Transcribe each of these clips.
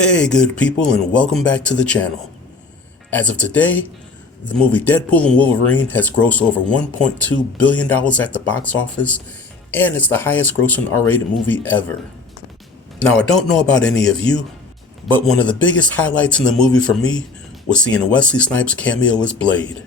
Hey good people, and welcome back to the channel. As of today, the movie Deadpool and Wolverine has grossed over $1.2 billion at the box office, and it's the highest grossing R-rated movie ever. Now I don't know about any of you, but one of the biggest highlights in the movie for me was seeing Wesley Snipes' cameo as Blade.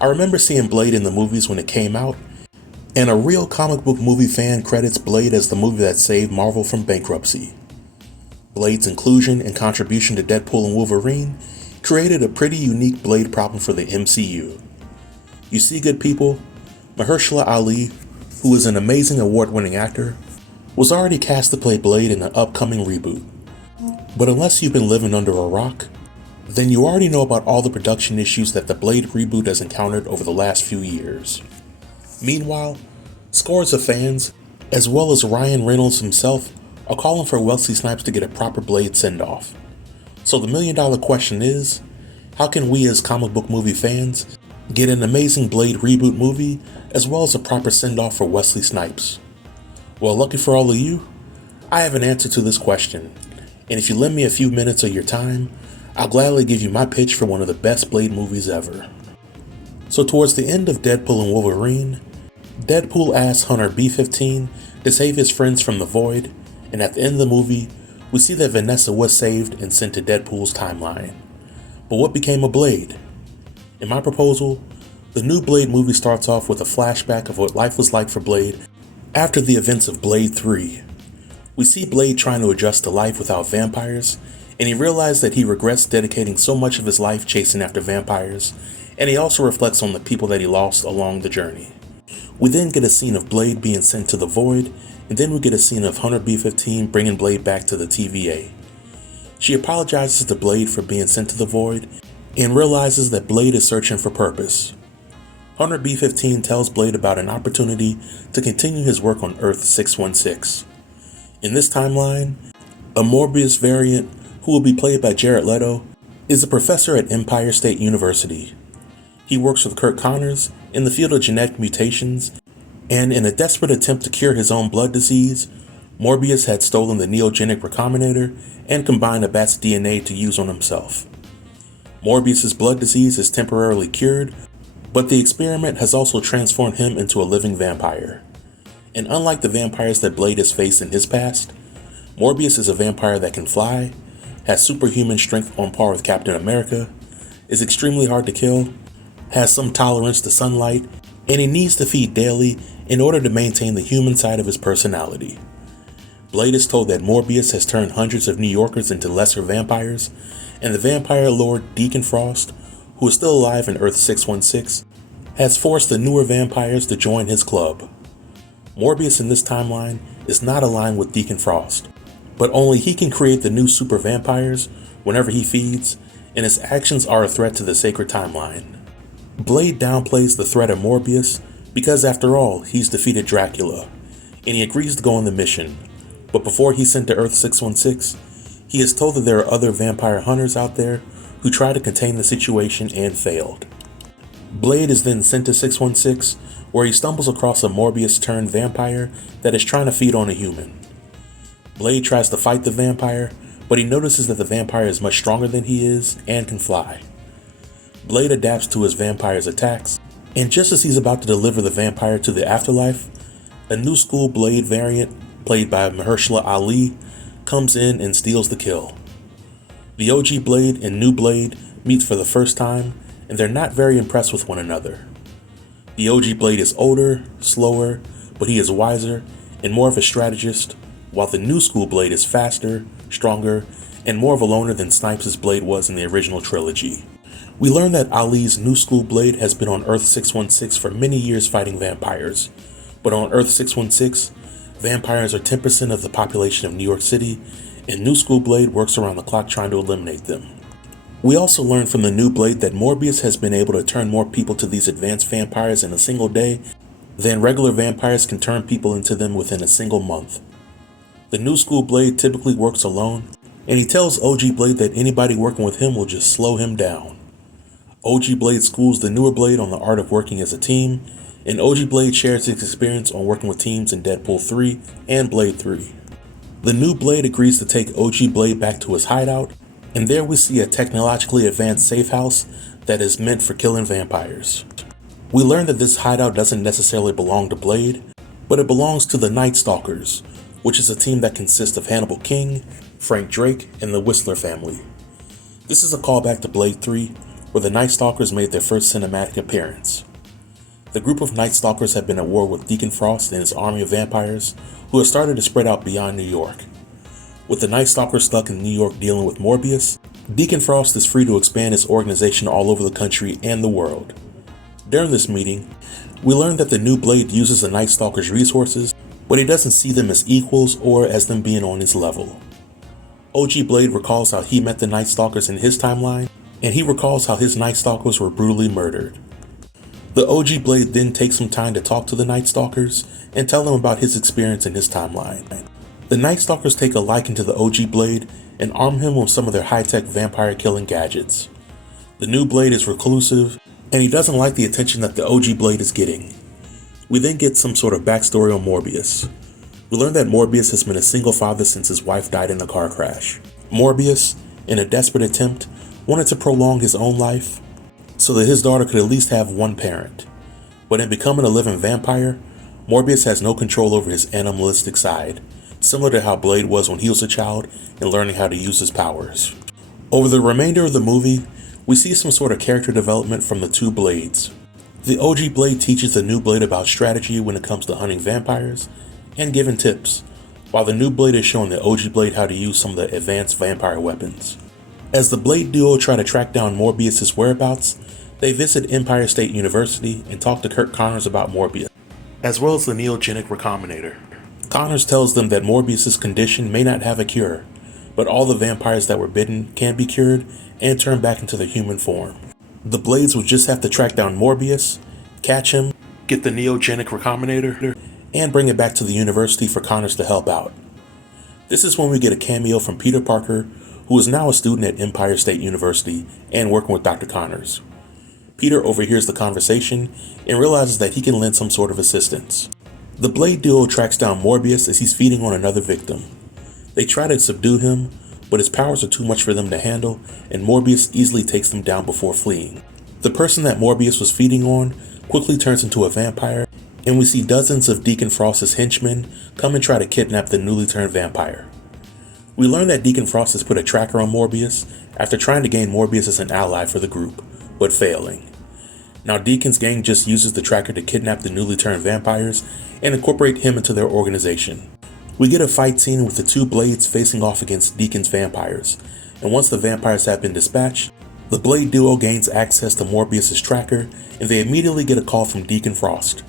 I remember seeing Blade in the movies when it came out, and a real comic book movie fan credits Blade as the movie that saved Marvel from bankruptcy. Blade's inclusion and contribution to Deadpool and Wolverine created a pretty unique Blade problem for the MCU. You see, good people, Mahershala Ali, who is an amazing award-winning actor, was already cast to play Blade in the upcoming reboot. But unless you've been living under a rock, then you already know about all the production issues that the Blade reboot has encountered over the last few years. Meanwhile, scores of fans, as well as Ryan Reynolds himself, are calling for Wesley Snipes to get a proper Blade send-off. So the million-dollar question is, how can we as comic book movie fans get an amazing Blade reboot movie as well as a proper send-off for Wesley Snipes? Well, lucky for all of you, I have an answer to this question, and if you lend me a few minutes of your time, I'll gladly give you my pitch for one of the best Blade movies ever. So towards the end of Deadpool and Wolverine, Deadpool asks Hunter B-15 to save his friends from the Void, and at the end of the movie, we see that Vanessa was saved and sent to Deadpool's timeline. But what became of Blade? In my proposal, the new Blade movie starts off with a flashback of what life was like for Blade after the events of Blade 3. We see Blade trying to adjust to life without vampires, and he realizes that he regrets dedicating so much of his life chasing after vampires, and he also reflects on the people that he lost along the journey. We then get a scene of Blade being sent to the Void, and then we get a scene of Hunter B-15 bringing Blade back to the TVA. She apologizes to Blade for being sent to the Void, and realizes that Blade is searching for purpose. Hunter B-15 tells Blade about an opportunity to continue his work on Earth 616. In this timeline, a Morbius variant, who will be played by Jared Leto, is a professor at Empire State University. He works with Kirk Connors in the field of genetic mutations, and in a desperate attempt to cure his own blood disease, Morbius had stolen the neogenic recombinator and combined a bat's DNA to use on himself. Morbius's blood disease is temporarily cured, but the experiment has also transformed him into a living vampire. And unlike the vampires that Blade has faced in his past, Morbius is a vampire that can fly, has superhuman strength on par with Captain America, is extremely hard to kill, has some tolerance to sunlight, and he needs to feed daily in order to maintain the human side of his personality. Blade is told that Morbius has turned hundreds of New Yorkers into lesser vampires, and the vampire lord Deacon Frost, who is still alive in Earth 616, has forced the newer vampires to join his club. Morbius in this timeline is not aligned with Deacon Frost, but only he can create the new super vampires whenever he feeds, and his actions are a threat to the sacred timeline. Blade downplays the threat of Morbius because, after all, he's defeated Dracula, and he agrees to go on the mission. But before he's sent to Earth 616, he is told that there are other vampire hunters out there who try to contain the situation and failed. Blade is then sent to 616, where he stumbles across a Morbius-turned vampire that is trying to feed on a human. Blade tries to fight the vampire, but he notices that the vampire is much stronger than he is and can fly. Blade adapts to his vampire's attacks, and just as he's about to deliver the vampire to the afterlife, a new school Blade variant, played by Mahershala Ali, comes in and steals the kill. The OG Blade and new Blade meet for the first time, and they're not very impressed with one another. The OG Blade is older, slower, but he is wiser and more of a strategist, while the new school Blade is faster, stronger, and more of a loner than Snipes' Blade was in the original trilogy. We learn that Ali's new school Blade has been on Earth 616 for many years fighting vampires, but on Earth 616, vampires are 10% of the population of New York City, and new school Blade works around the clock trying to eliminate them. We also learn from the new Blade that Morbius has been able to turn more people to these advanced vampires in a single day than regular vampires can turn people into them within a single month. The new school Blade typically works alone, and he tells OG Blade that anybody working with him will just slow him down. OG Blade schools the newer Blade on the art of working as a team, and OG Blade shares his experience on working with teams in Deadpool 3 and Blade 3. The new Blade agrees to take OG Blade back to his hideout, and there we see a technologically advanced safe house that is meant for killing vampires. We learn that this hideout doesn't necessarily belong to Blade, but it belongs to the Night Stalkers, which is a team that consists of Hannibal King, Frank Drake, and the Whistler family. This is a callback to Blade 3, where the Night Stalkers made their first cinematic appearance. The group of Night Stalkers have been at war with Deacon Frost and his army of vampires, who have started to spread out beyond New York. With the Night Stalkers stuck in New York dealing with Morbius, Deacon Frost is free to expand his organization all over the country and the world. During this meeting, we learn that the new Blade uses the Night Stalkers' resources, but he doesn't see them as equals or as them being on his level. OG Blade recalls how he met the Night Stalkers in his timeline, and he recalls how his Night Stalkers were brutally murdered. The OG Blade then takes some time to talk to the Night Stalkers and tell them about his experience in his timeline. The Night Stalkers take a liking to the OG Blade and arm him with some of their high-tech vampire-killing gadgets. The new Blade is reclusive, and he doesn't like the attention that the OG Blade is getting. We then get some sort of backstory on Morbius. We learn that Morbius has been a single father since his wife died in a car crash. Morbius, in a desperate attempt, wanted to prolong his own life so that his daughter could at least have one parent. But in becoming a living vampire, Morbius has no control over his animalistic side, similar to how Blade was when he was a child and learning how to use his powers. Over the remainder of the movie, we see some sort of character development from the two Blades. The OG Blade teaches the new Blade about strategy when it comes to hunting vampires and giving tips, while the new Blade is showing the OG Blade how to use some of the advanced vampire weapons. As the Blade duo try to track down Morbius' whereabouts, they visit Empire State University and talk to Curt Connors about Morbius, as well as the neogenic recombinator. Connors tells them that Morbius' condition may not have a cure, but all the vampires that were bitten can be cured and turned back into their human form. The Blades will just have to track down Morbius, catch him, get the neogenic recombinator, and bring it back to the university for Connors to help out. This is when we get a cameo from Peter Parker, who is now a student at Empire State University and working with Dr. Connors. Peter overhears the conversation and realizes that he can lend some sort of assistance. The Blade duo tracks down Morbius as he's feeding on another victim. They try to subdue him, but his powers are too much for them to handle, and Morbius easily takes them down before fleeing. The person that Morbius was feeding on quickly turns into a vampire, and we see dozens of Deacon Frost's henchmen come and try to kidnap the newly turned vampire. We learn that Deacon Frost has put a tracker on Morbius after trying to gain Morbius as an ally for the group, but failing. Now Deacon's gang just uses the tracker to kidnap the newly turned vampires and incorporate him into their organization. We get a fight scene with the two Blades facing off against Deacon's vampires, and once the vampires have been dispatched, the Blade duo gains access to Morbius' tracker, and they immediately get a call from Deacon Frost.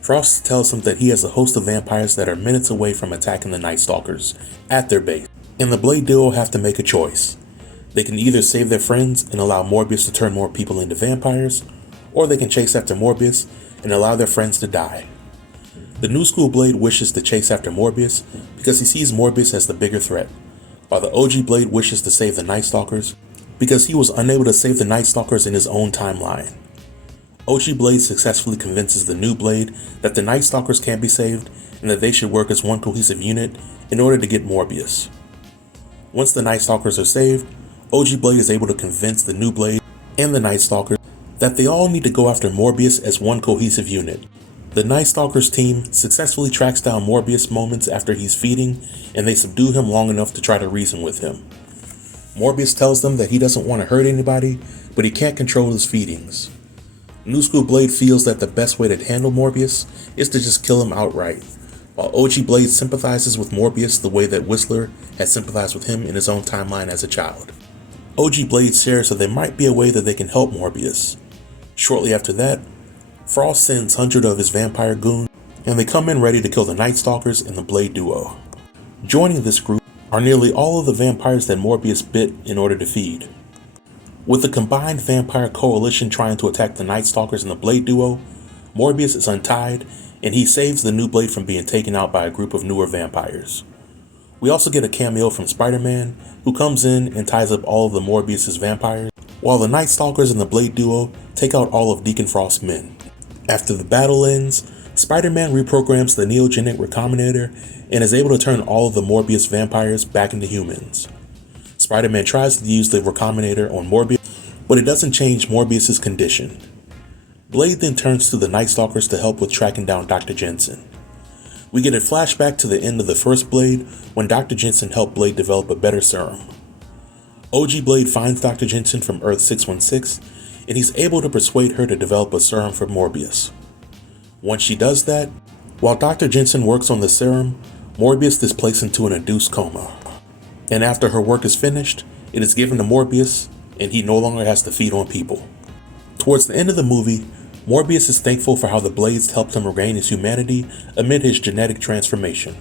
Frost tells them that he has a host of vampires that are minutes away from attacking the Night Stalkers at their base, and the Blade duo have to make a choice. They can either save their friends and allow Morbius to turn more people into vampires, or they can chase after Morbius and allow their friends to die. The new school Blade wishes to chase after Morbius because he sees Morbius as the bigger threat, while the OG Blade wishes to save the Night Stalkers because he was unable to save the Night Stalkers in his own timeline. OG Blade successfully convinces the new Blade that the Night Stalkers can't be saved and that they should work as one cohesive unit in order to get Morbius. Once the Night Stalkers are saved, OG Blade is able to convince the new Blade and the Night Stalkers that they all need to go after Morbius as one cohesive unit. The Night Stalkers team successfully tracks down Morbius moments after he's feeding, and they subdue him long enough to try to reason with him. Morbius tells them that he doesn't want to hurt anybody, but he can't control his feedings. New School Blade feels that the best way to handle Morbius is to just kill him outright, while OG Blade sympathizes with Morbius the way that Whistler had sympathized with him in his own timeline as a child. OG Blade shares that there might be a way that they can help Morbius. Shortly after that, Frost sends hundreds of his vampire goons, and they come in ready to kill the Night Stalkers and the Blade duo. Joining this group are nearly all of the vampires that Morbius bit in order to feed. With the combined vampire coalition trying to attack the Night Stalkers and the Blade duo, Morbius is untied, and he saves the new Blade from being taken out by a group of newer vampires. We also get a cameo from Spider-Man, who comes in and ties up all of the Morbius' vampires, while the Night Stalkers and the Blade duo take out all of Deacon Frost's men. After the battle ends, Spider-Man reprograms the neogenic Recombinator and is able to turn all of the Morbius vampires back into humans. Spider-Man tries to use the Recombinator on Morbius, but it doesn't change Morbius' condition. Blade then turns to the Night Stalkers to help with tracking down Dr. Jensen. We get a flashback to the end of the first Blade when Dr. Jensen helped Blade develop a better serum. OG Blade finds Dr. Jensen from Earth 616, and he's able to persuade her to develop a serum for Morbius. Once she does that, while Dr. Jensen works on the serum, Morbius is placed into an induced coma. And after her work is finished, it is given to Morbius, and he no longer has to feed on people. Towards the end of the movie, Morbius is thankful for how the Blades helped him regain his humanity amid his genetic transformation.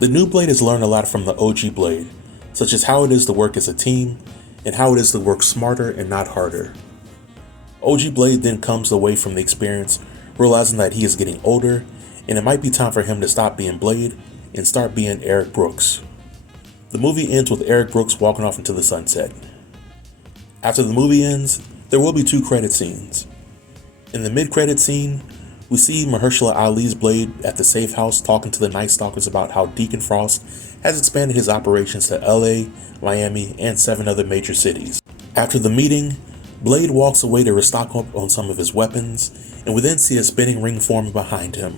The new Blade has learned a lot from the OG Blade, such as how it is to work as a team, and how it is to work smarter and not harder. OG Blade then comes away from the experience realizing that he is getting older, and it might be time for him to stop being Blade and start being Eric Brooks. The movie ends with Eric Brooks walking off into the sunset. After the movie ends, there will be 2 credit scenes. In the mid-credit scene, we see Mahershala Ali's Blade at the safe house talking to the Night Stalkers about how Deacon Frost has expanded his operations to LA, Miami, and 7 other major cities. After the meeting, Blade walks away to restock up on some of his weapons, and we then see a spinning ring forming behind him.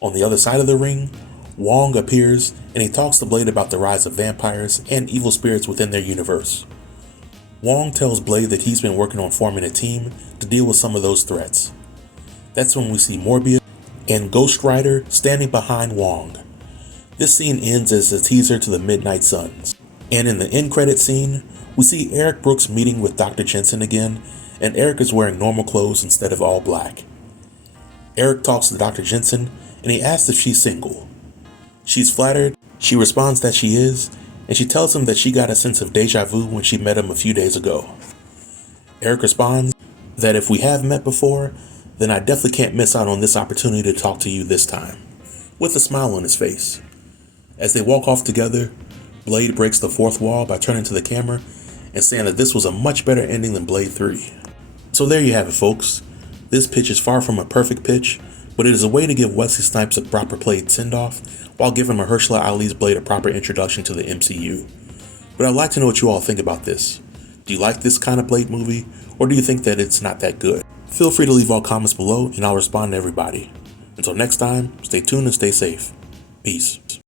On the other side of the ring, Wong appears and he talks to Blade about the rise of vampires and evil spirits within their universe. Wong tells Blade that he's been working on forming a team to deal with some of those threats. That's when we see Morbius and Ghost Rider standing behind Wong. This scene ends as a teaser to the Midnight Suns. And in the end credit scene, we see Eric Brooks meeting with Dr. Jensen again, and Eric is wearing normal clothes instead of all black. Eric talks to Dr. Jensen and he asks if she's single. She's flattered, she responds that she is, and she tells him that she got a sense of deja vu when she met him a few days ago. Eric responds that if we have met before, then I definitely can't miss out on this opportunity to talk to you this time, with a smile on his face. As they walk off together, Blade breaks the 4th wall by turning to the camera and saying that this was a much better ending than Blade 3. So there you have it, folks. This pitch is far from a perfect pitch, but it is a way to give Wesley Snipes a proper played send-off while giving Mahershala Ali's Blade a proper introduction to the MCU. But I'd like to know what you all think about this. Do you like this kind of Blade movie, or do you think that it's not that good? Feel free to leave all comments below and I'll respond to everybody. Until next time, stay tuned and stay safe. Peace.